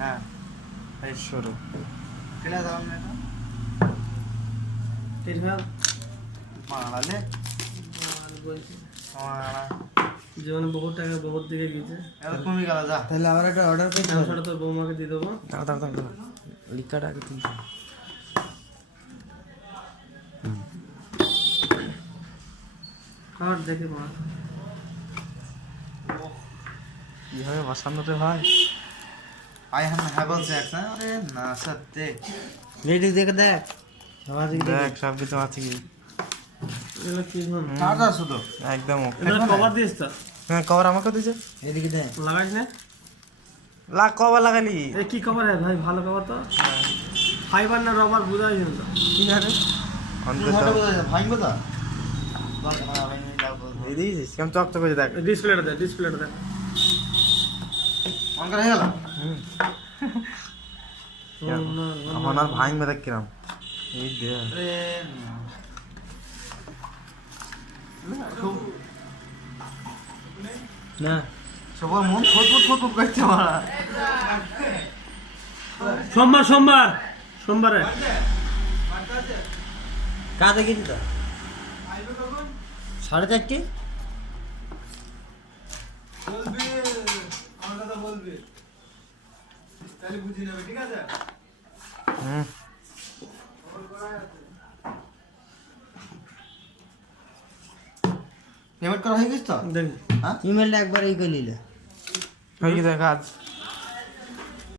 হ্যাঁ এই শুরু কেলা দাম না এটা মারালে বলছি মারা জীবনে বহুত টাকা বহুত দিকে গেছে এরকমই গেল যা তাহলে আবার একটা অর্ডার করতে হবে। সেটা তোর বৌমাকে দিয়ে দেবো দাঁড়া লিকাটা আগে তুলতে আর দেখি মা কিভাবে বসানো রে ভাই আই हम है বলছে না আরে না সত্যি রেডি দেখে দেখ সবার দেখ সব কিছু আছে কি এগুলো কি ধরুন টাটা শুধু একদম ওকে এগুলো কভার দিস তো হ্যাঁ কভার আমাকে দিয়েছে এদিকে দে লাগাইস না লাগ কভার লাগালি এ কি কভার है ভাই ভালো কভার তো ফাইবার না রবার বুঝাই না তো কি জানে অন্তত ভাঙবো তো বল না ভাই যাও এই দিয়েছিস কেমন চক চক করে দেখ ডিসপ্লেটা দে অন করা হয়ে গেল আমার আর ভাঙবে দেখ কিরম এই দে আরে না সবার মন ফুট করছে মারা সোমবারে কাজে গেছি তো 4:30 বলবি আমার কথা বলবি তাহলে বুঝি নেবে ঠিক আছে পেমেন্ট করা হয়ে গেছে তো দেখি ইমেলটা একবার এই করে নিলে হয়ে গেছে কাজ